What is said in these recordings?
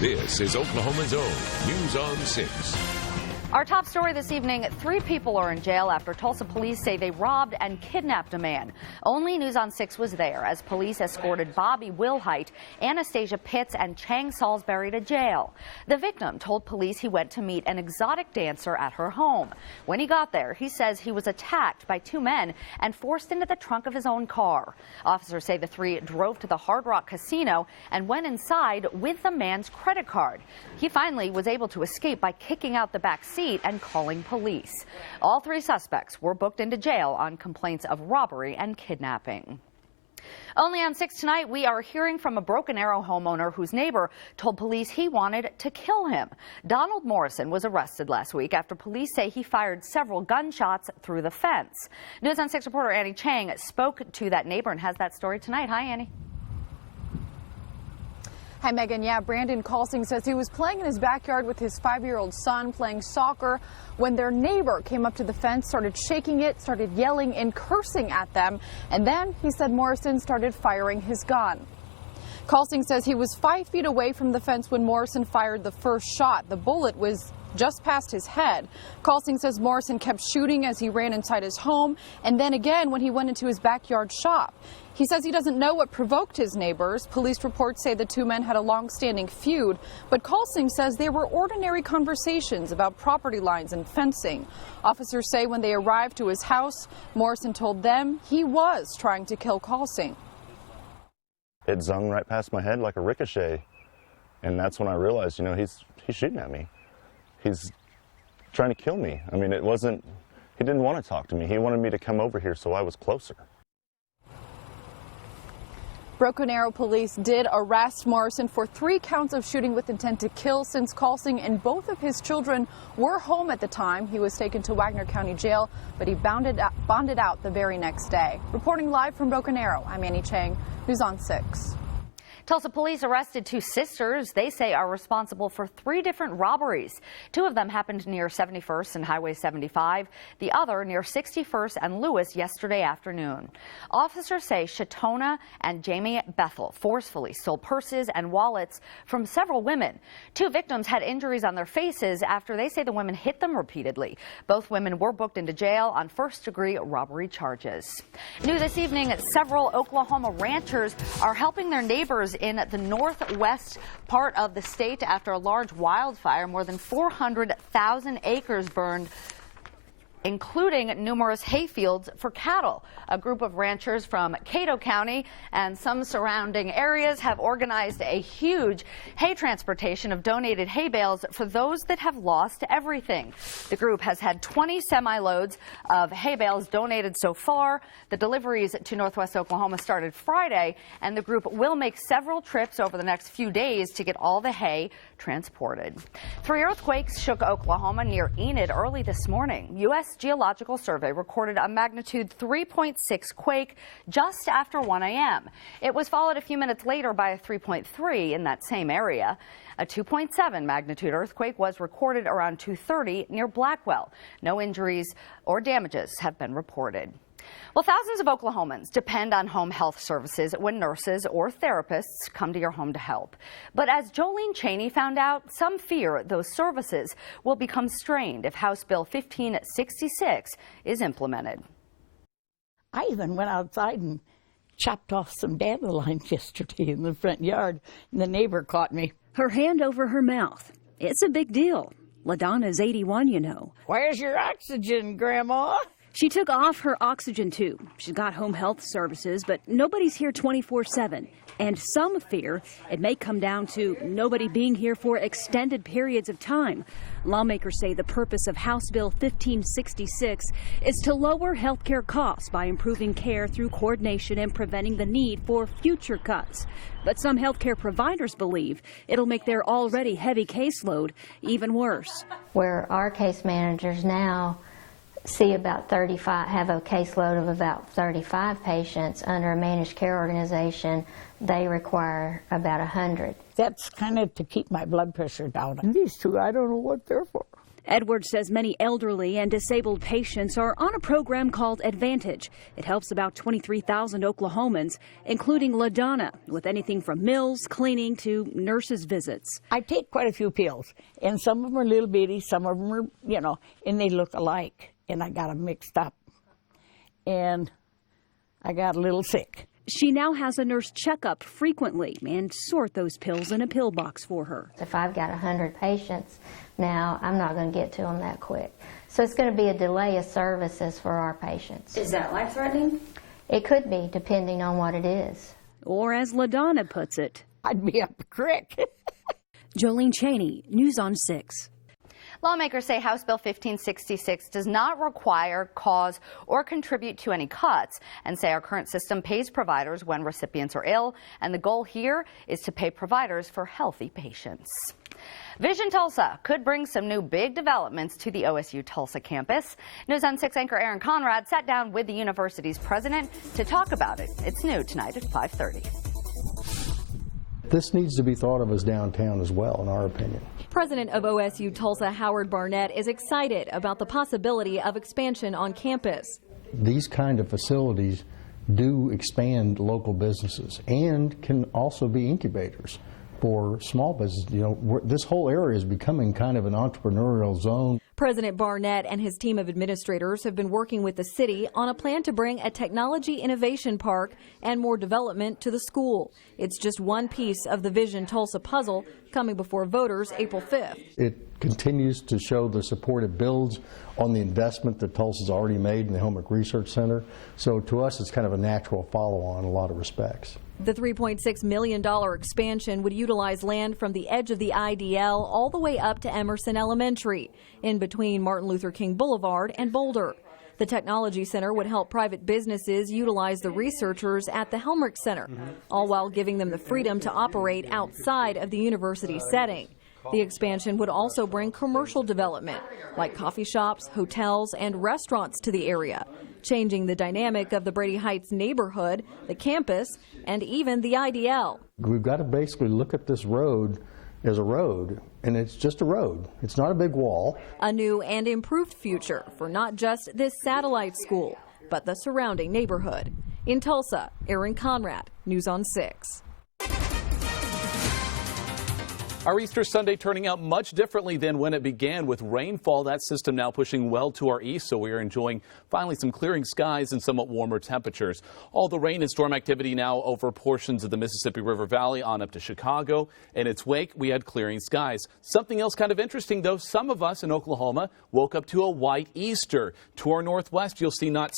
This is Oklahoma's own News on 6. Our top story this evening, 3 people are in jail after Tulsa police say they robbed and kidnapped a man. Only News on 6 was there as police escorted Bobby Wilhite, Anastasia Pitts, and Chang Salisbury to jail. The victim told police he went to meet an exotic dancer at her home. When he got there, he says he was attacked by 2 men and forced into the trunk of his own car. Officers say the 3 drove to the Hard Rock Casino and went inside with the man's credit card. He finally was able to escape by kicking out the back seat and calling police. All 3 suspects were booked into jail on complaints of robbery and kidnapping. Only on 6 tonight, we are hearing from a Broken Arrow homeowner whose neighbor told police he wanted to kill him. Donald Morrison was arrested last week after police say he fired several gunshots through the fence. News on 6 reporter Annie Chang spoke to that neighbor and has that story tonight. Hi, Annie. Hi, Megan. Yeah, Brandon Calsing says he was playing in his backyard with his 5-year-old son playing soccer when their neighbor came up to the fence, started shaking it, started yelling and cursing at them. And then he said Morrison started firing his gun. Calsing says he was 5 feet away from the fence when Morrison fired the first shot. The bullet was just past his head. Calsing says Morrison kept shooting as he ran inside his home and then again when he went into his backyard shop. He says he doesn't know what provoked his neighbors. Police reports say the 2 men had a long-standing feud, but Calsing says they were ordinary conversations about property lines and fencing. Officers say when they arrived to his house, Morrison told them he was trying to kill Calsing. It zung right past my head like a ricochet, and that's when I realized, he's shooting at me. He's trying to kill me. I mean, he didn't want to talk to me. He wanted me to come over here so I was closer. Broken Arrow police did arrest Morrison for 3 counts of shooting with intent to kill since Calsing and both of his children were home at the time. He was taken to Wagner County Jail, but he bonded out the very next day. Reporting live from Broken Arrow, I'm Annie Chang, News on 6. Tulsa police arrested 2 sisters they say are responsible for 3 different robberies. 2 of them happened near 71st and Highway 75, the other near 61st and Lewis yesterday afternoon. Officers say Shatona and Jamie Bethel forcefully stole purses and wallets from several women. 2 victims had injuries on their faces after they say the women hit them repeatedly. Both women were booked into jail on first-degree robbery charges. New this evening, several Oklahoma ranchers are helping their neighbors in the northwest part of the state after a large wildfire. More than 400,000 acres burned, including numerous hayfields for cattle. A group of ranchers from Cato County and some surrounding areas have organized a huge hay transportation of donated hay bales for those that have lost everything. The group has had 20 semi-loads of hay bales donated so far. The deliveries to Northwest Oklahoma started Friday, and the group will make several trips over the next few days to get all the hay transported. 3 earthquakes shook Oklahoma near Enid early this morning. U.S. Geological Survey recorded a magnitude 3.6 quake just after 1 a.m. It was followed a few minutes later by a 3.3 in that same area. A 2.7 magnitude earthquake was recorded around 2:30 near Blackwell. No injuries or damages have been reported. Well, thousands of Oklahomans depend on home health services when nurses or therapists come to your home to help. But as Jolene Cheney found out, some fear those services will become strained if House Bill 1566 is implemented. I even went outside and chopped off some dandelions yesterday in the front yard, and the neighbor caught me. Her hand over her mouth. It's a big deal. LaDonna's 81, you know. Where's your oxygen, Grandma? She took off her oxygen tube. She's got home health services, but nobody's here 24/7. And some fear it may come down to nobody being here for extended periods of time. Lawmakers say the purpose of House Bill 1566 is to lower health care costs by improving care through coordination and preventing the need for future cuts. But some health care providers believe it'll make their already heavy caseload even worse. Where our case managers now see about 35, have a caseload of about 35 patients under a managed care organization, they require about 100. That's kind of to keep my blood pressure down. And these 2, I don't know what they're for. Edwards says many elderly and disabled patients are on a program called Advantage. It helps about 23,000 Oklahomans, including LaDonna, with anything from meals, cleaning to nurses' visits. I take quite a few pills, and some of them are little bitty, some of them are, you know, and they look alike, and I got them mixed up, and I got a little sick. She now has a nurse check up frequently and sort those pills in a pill box for her. If I've got 100 patients now, I'm not going to get to them that quick. So it's going to be a delay of services for our patients. Is that life-threatening? It could be, depending on what it is. Or as LaDonna puts it, I'd be up the creek. Jolene Cheney, News on 6. Lawmakers say House Bill 1566 does not require, cause, or contribute to any cuts, and say our current system pays providers when recipients are ill, and the goal here is to pay providers for healthy patients. Vision Tulsa could bring some new big developments to the OSU Tulsa campus. News on 6 anchor Aaron Conrad sat down with the university's president to talk about it. It's new tonight at 5:30. This needs to be thought of as downtown as well, in our opinion. President of OSU Tulsa, Howard Barnett, is excited about the possibility of expansion on campus. These kind of facilities do expand local businesses and can also be incubators for small business. You know, this whole area is becoming kind of an entrepreneurial zone. President Barnett and his team of administrators have been working with the city on a plan to bring a technology innovation park and more development to the school. It's just one piece of the Vision Tulsa puzzle coming before voters April 5th. It continues to show the support it builds on the investment that Tulsa's already made in the Helmerich Research Center. So to us, it's kind of a natural follow-on in a lot of respects. The $3.6 million expansion would utilize land from the edge of the IDL all the way up to Emerson Elementary, in between Martin Luther King Boulevard and Boulder. The Technology Center would help private businesses utilize the researchers at the Helmerich Center, all while giving them the freedom to operate outside of the university setting. The expansion would also bring commercial development, like coffee shops, hotels, and restaurants to the area, changing the dynamic of the Brady Heights neighborhood, the campus, and even the IDL. We've got to basically look at this road as a road, and it's just a road. It's not a big wall. A new and improved future for not just this satellite school, but the surrounding neighborhood. In Tulsa, Aaron Conrad, News on 6. Our Easter Sunday turning out much differently than when it began, with rainfall. That system now pushing well to our east, so we are enjoying finally some clearing skies and somewhat warmer temperatures. All the rain and storm activity now over portions of the Mississippi River Valley on up to Chicago. In its wake, we had clearing skies. Something else kind of interesting, though, some of us in Oklahoma woke up to a white Easter. To our northwest, you'll see not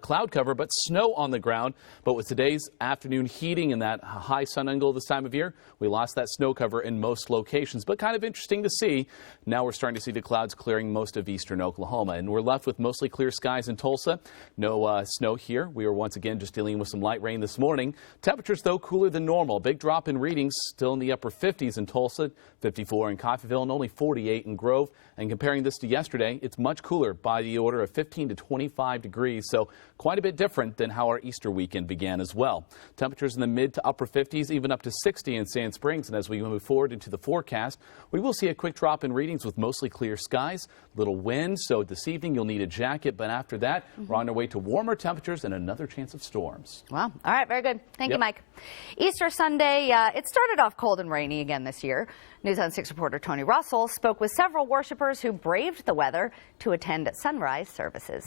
cloud cover, but snow on the ground. But with today's afternoon heating and that high sun angle this time of year, we lost that snow cover in most locations, but kind of interesting to see. Now we're starting to see the clouds clearing most of eastern Oklahoma, and we're left with mostly clear skies in Tulsa. No snow here. We were once again just dealing with some light rain this morning. Temperatures, though, cooler than normal. Big drop in readings, still in the upper 50s in Tulsa, 54 in Coffeyville, and only 48 in Grove. And comparing this to yesterday, it's much cooler by the order of 15 to 25 degrees, so quite a bit different than how our Easter weekend began as well. Temperatures in the mid to upper 50s, even up to 60 in Sand Springs. And as we move forward into the forecast, we will see a quick drop in readings with mostly clear skies, little wind, so this evening you'll need a jacket, but after that, we're on our way to warmer temperatures and another chance of storms. Wow. All right, very good. Thank you, Mike. Easter Sunday, it started off cold and rainy again this year. News on 6 reporter Tony Russell spoke with several worshipers who braved the weather to attend sunrise services.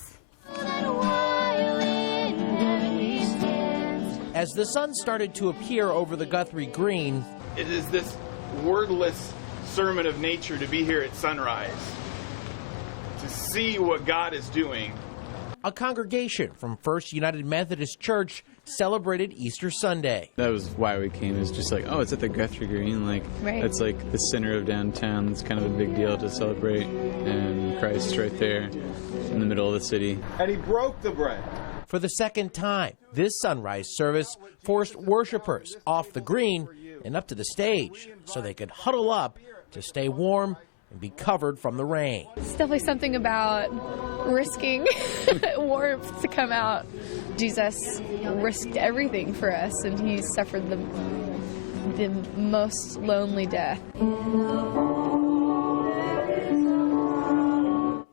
As the sun started to appear over the Guthrie Green, it is this wordless sermon of nature to be here at sunrise, to see what God is doing. A congregation from First United Methodist Church celebrated Easter Sunday. That was why we came. It was just like, oh, it's at the Guthrie Green. Like, It's like the center of downtown. It's kind of a big deal to celebrate. And Christ's right there in the middle of the city. And he broke the bread. For the second time, this sunrise service forced worshipers off the green and up to the stage so they could huddle up to stay warm and be covered from the rain. It's definitely something about risking warmth to come out. Jesus risked everything for us, and he suffered the most lonely death.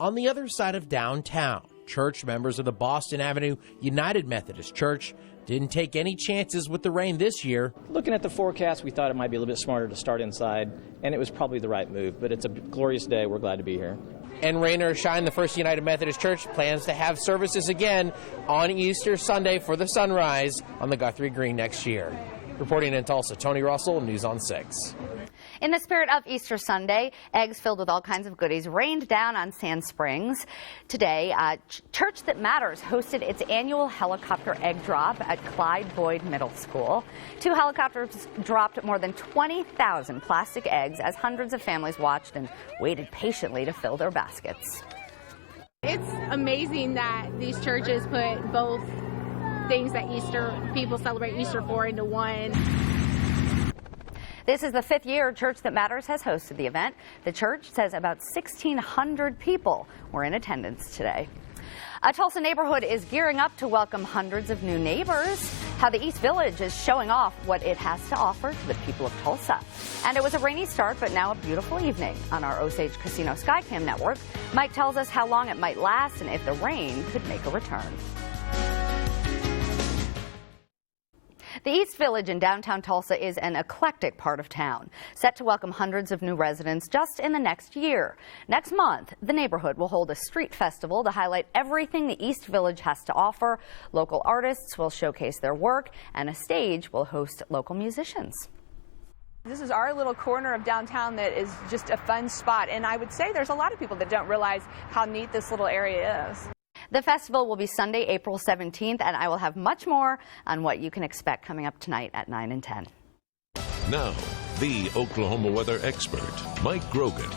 on the other side of downtown. Church members of the Boston Avenue United Methodist Church didn't take any chances with the rain this year. Looking at the forecast, we thought it might be a little bit smarter to start inside, and it was probably the right move, but it's a glorious day. We're glad to be here. And rain or shine, the First United Methodist Church plans to have services again on Easter Sunday for the sunrise on the Guthrie Green next year. Reporting in Tulsa, Tony Russell, News on 6. In the spirit of Easter Sunday, eggs filled with all kinds of goodies rained down on Sand Springs. Today, Church That Matters hosted its annual helicopter egg drop at Clyde Boyd Middle School. 2 helicopters dropped more than 20,000 plastic eggs as hundreds of families watched and waited patiently to fill their baskets. It's amazing that these churches put both things that people celebrate Easter for into one. This is the 5th year Church That Matters has hosted the event. The church says about 1,600 people were in attendance today. A Tulsa neighborhood is gearing up to welcome hundreds of new neighbors. How the East Village is showing off what it has to offer to the people of Tulsa. And it was a rainy start, but now a beautiful evening. On our Osage Casino Skycam network, Mike tells us how long it might last and if the rain could make a return. The East Village in downtown Tulsa is an eclectic part of town, set to welcome hundreds of new residents just in the next year. Next month, the neighborhood will hold a street festival to highlight everything the East Village has to offer. Local artists will showcase their work, and a stage will host local musicians. This is our little corner of downtown that is just a fun spot, and I would say there's a lot of people that don't realize how neat this little area is. The festival will be Sunday, April 17th, and I will have much more on what you can expect coming up tonight at 9 and 10. Now, the Oklahoma weather expert, Mike Grogan.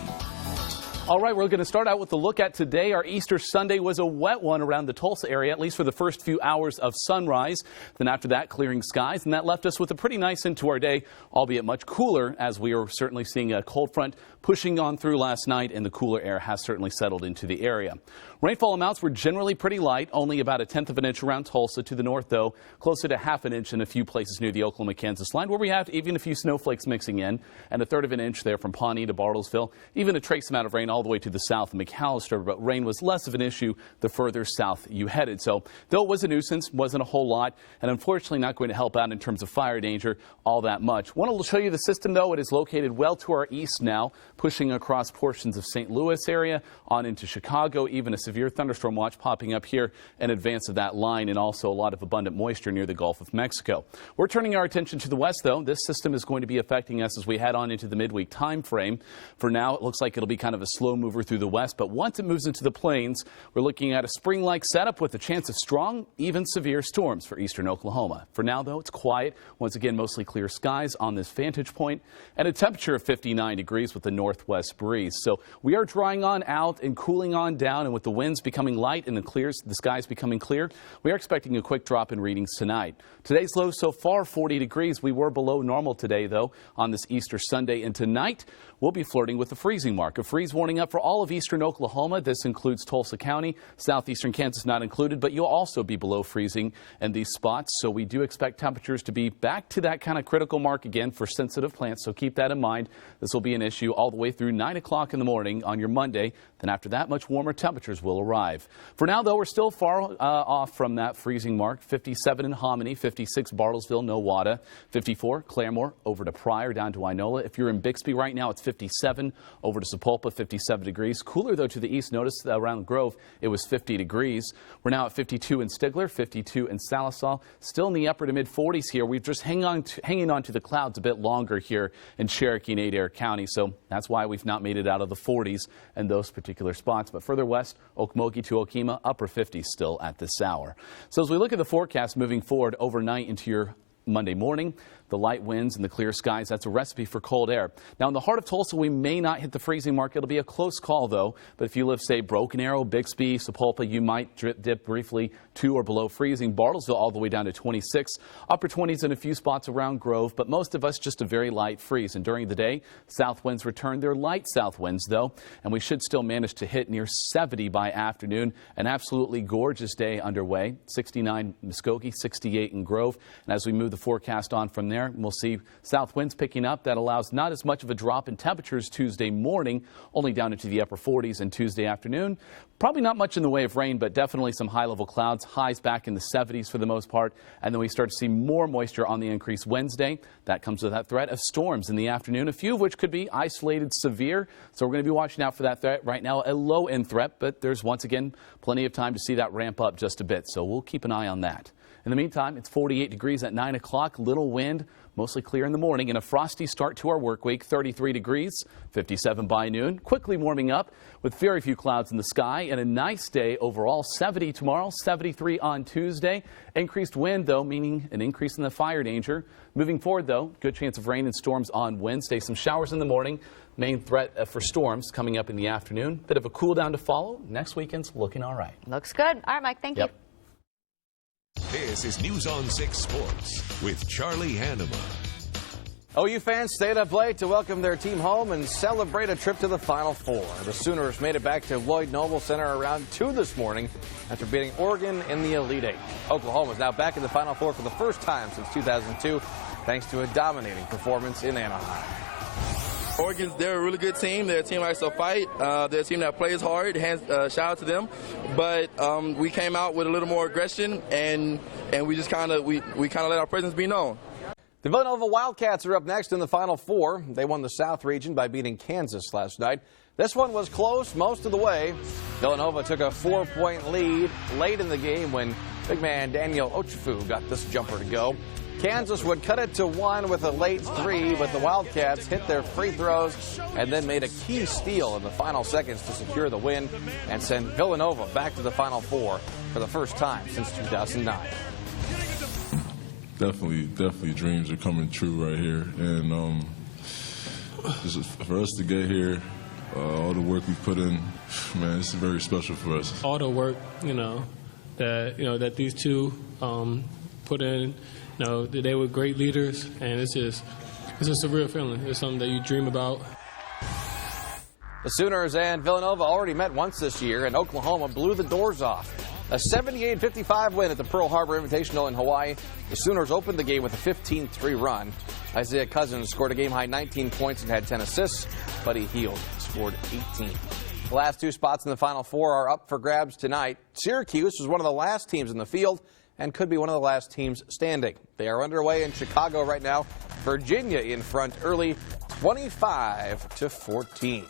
All right, we're going to start out with a look at today. Our Easter Sunday was a wet one around the Tulsa area, at least for the first few hours of sunrise. Then after that, clearing skies, and that left us with a pretty nice end to our day, albeit much cooler, as we are certainly seeing a cold front pushing on through last night, and the cooler air has certainly settled into the area. Rainfall amounts were generally pretty light, only about 1/10 of an inch around Tulsa. To the north, though, closer to 1/2 an inch in a few places near the Oklahoma-Kansas line, where we have even a few snowflakes mixing in, and 1/3 of an inch there from Pawnee to Bartlesville. Even a trace amount of rain all the way to the south in McAllister, but rain was less of an issue the further south you headed. So, though it was a nuisance, wasn't a whole lot, and unfortunately not going to help out in terms of fire danger all that much. Want to show you the system, though. It is located well to our east now, pushing across portions of St. Louis area, on into Chicago, even a severe thunderstorm watch popping up here in advance of that line, and also a lot of abundant moisture near the Gulf of Mexico. We're turning our attention to the west, though. This system is going to be affecting us as we head on into the midweek time frame. For now, it looks like it'll be kind of a slow mover through the west, but once it moves into the plains, we're looking at a spring-like setup with a chance of strong, even severe storms for eastern Oklahoma. For now, though, it's quiet. Once again, mostly clear skies on this vantage point, and a temperature of 59 degrees with a northwest breeze. So we are drying on out and cooling on down, and with the winds becoming light and the skies becoming clear, we are expecting a quick drop in readings tonight. Today's low so far, 40 degrees. We were below normal today, though, on this Easter Sunday, and tonight we'll be flirting with the freezing mark. A freeze warning up for all of eastern Oklahoma. This includes Tulsa County, southeastern Kansas not included, but you'll also be below freezing in these spots. So we do expect temperatures to be back to that kind of critical mark again for sensitive plants. So keep that in mind. This will be an issue all the way through 9 o'clock in the morning on your Monday. Then after that, much warmer temperatures will arrive. For now, though, we're still far off from that freezing mark. 57 in Hominy, 56 Bartlesville, Nowata, 54 Claremore, over to Pryor, down to Inola. If you're in Bixby right now, it's 57, over to Sapulpa, 57 degrees. Cooler, though, to the east. Notice around Grove, it was 50 degrees. We're now at 52 in Stigler, 52 in Salisaw. Still in the upper to mid-40s here. We're just hanging on to the clouds a bit longer here in Cherokee and Adair County. So that's why we've not made it out of the 40s in those particular spots. But further west, Okmulgee to Okemah, upper 50s still at this hour. So as we look at the forecast moving forward overnight into your Monday morning, the light winds and the clear skies, that's a recipe for cold air. Now, in the heart of Tulsa, we may not hit the freezing mark. It'll be a close call, though. But if you live, say, Broken Arrow, Bixby, Sapulpa, you might dip briefly to or below freezing. Bartlesville all the way down to 26. Upper 20s in a few spots around Grove, but most of us just a very light freeze. And during the day, south winds return. They're light south winds, though, and we should still manage to hit near 70 by afternoon. An absolutely gorgeous day underway. 69 Muskogee, 68 in Grove. And as we move the forecast on from there, there. We'll see south winds picking up. That allows not as much of a drop in temperatures Tuesday morning, only down into the upper 40s, and Tuesday afternoon. Probably not much in the way of rain, but definitely some high-level clouds, highs back in the 70s for the most part. And then we start to see more moisture on the increase Wednesday. That comes with that threat of storms in the afternoon, a few of which could be isolated severe. So we're going to be watching out for that threat. Right now, a low-end threat, but there's once again plenty of time to see that ramp up just a bit. So we'll keep an eye on that. In the meantime, it's 48 degrees at 9 o'clock, little wind, mostly clear in the morning, and a frosty start to our work week, 33 degrees, 57 by noon, quickly warming up with very few clouds in the sky, and a nice day overall, 70 tomorrow, 73 on Tuesday. Increased wind, though, meaning an increase in the fire danger. Moving forward, though, good chance of rain and storms on Wednesday. Some showers in the morning, main threat for storms coming up in the afternoon. Bit of a cool down to follow. Next weekend's looking all right. Looks good. All right, Mike, thank you. This is News on 6 Sports with Charlie Hanneman. OU fans stayed up late to welcome their team home and celebrate a trip to the Final Four. The Sooners made it back to Lloyd Noble Center around 2 this morning after beating Oregon in the Elite Eight. Oklahoma is now back in the Final Four for the first time since 2002, thanks to a dominating performance in Anaheim. Oregon, they're a really good team. They're a team that likes to fight. They're a team that plays hard. Shout out to them. But we came out with a little more aggression, and we just kind of let our presence be known. The Villanova Wildcats are up next in the Final Four. They won the South region by beating Kansas last night. This one was close most of the way. Villanova took a 4-point lead late in the game when big man Daniel Ochefu got this jumper to go. Kansas would cut it to 1 with a late 3, but the Wildcats hit their free throws and then made a key steal in the final seconds to secure the win and send Villanova back to the Final Four for the first time since 2009. Definitely dreams are coming true right here. And just for us to get here, all the work we've put in, man, it's very special for us. All the work, that these two put in, they were great leaders, and it's just a real feeling. It's something that you dream about. The Sooners and Villanova already met once this year, and Oklahoma blew the doors off. A 78-55 win at the Pearl Harbor Invitational in Hawaii. The Sooners opened the game with a 15-3 run. Isaiah Cousins scored a game-high 19 points and had 10 assists. Buddy Hield scored 18. The last 2 spots in the Final Four are up for grabs tonight. Syracuse was one of the last teams in the field and could be one of the last teams standing. They are underway in Chicago right now. Virginia in front early, 25-14.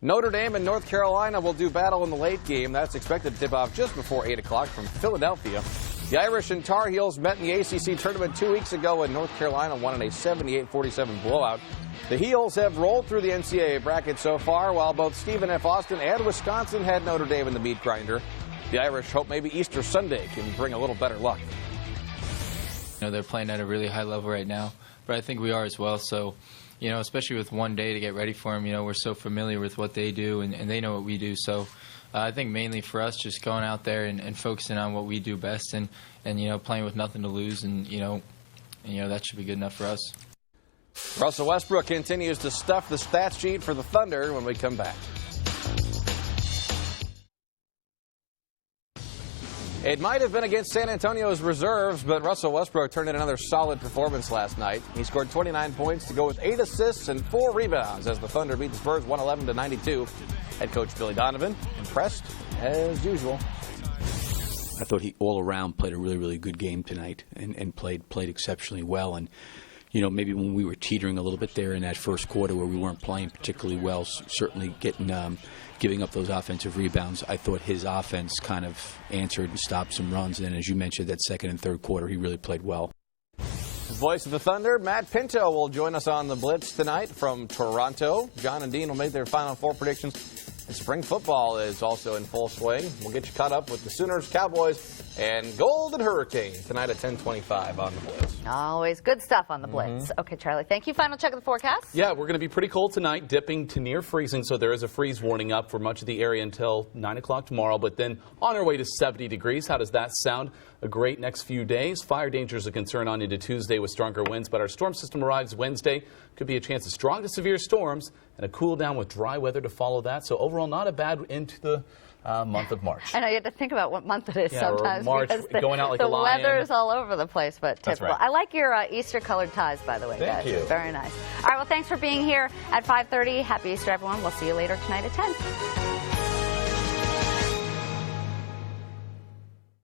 Notre Dame and North Carolina will do battle in the late game. That's expected to tip off just before 8 o'clock from Philadelphia. The Irish and Tar Heels met in the ACC tournament 2 weeks ago, and North Carolina won in a 78-47 blowout. The Heels have rolled through the NCAA bracket so far, while both Stephen F. Austin and Wisconsin had Notre Dame in the meat grinder. The Irish hope maybe Easter Sunday can bring a little better luck. They're playing at a really high level right now, but I think we are as well. So, especially with one day to get ready for them, we're so familiar with what they do, and they know what we do. So I think mainly for us, just going out there and focusing on what we do best and playing with nothing to lose, and that should be good enough for us. Russell Westbrook continues to stuff the stat sheet for the Thunder when we come back. It might have been against San Antonio's reserves, but Russell Westbrook turned in another solid performance last night. He scored 29 points to go with 8 assists and 4 rebounds as the Thunder beat the Spurs 111-92. Head coach Billy Donovan impressed as usual. I thought he all around played a really, really good game tonight and played exceptionally well. And maybe when we were teetering a little bit there in that first quarter where we weren't playing particularly well, certainly giving up those offensive rebounds, I thought his offense kind of answered and stopped some runs. And then, as you mentioned, that second and third quarter, he really played well. The voice of the Thunder, Matt Pinto, will join us on the Blitz tonight from Toronto. John and Dean will make their Final Four predictions. And spring football is also in full swing. We'll get you caught up with the Sooners, Cowboys, and Golden Hurricane tonight at 10:25 on the Blitz. Always good stuff on the Blitz. Okay, Charlie, thank you. Final check of the forecast. Yeah, we're going to be pretty cold tonight, dipping to near freezing, so there is a freeze warning up for much of the area until 9 o'clock tomorrow, but then on our way to 70 degrees. How does that sound? A great next few days. Fire danger is a concern on into Tuesday with stronger winds, but our storm system arrives Wednesday. Could be a chance of strong to severe storms and a cool down with dry weather to follow that. So overall, not a bad end to the month of March. I know you have to think about what month it is Yeah, sometimes. or March, because going out like the a lion. weather's all over the place, but That's typical. right. I like your Easter-colored ties, by the way, Thank guys. you. Very nice. All right, well, thanks for being here at 5:30. Happy Easter, everyone. We'll see you later tonight at 10.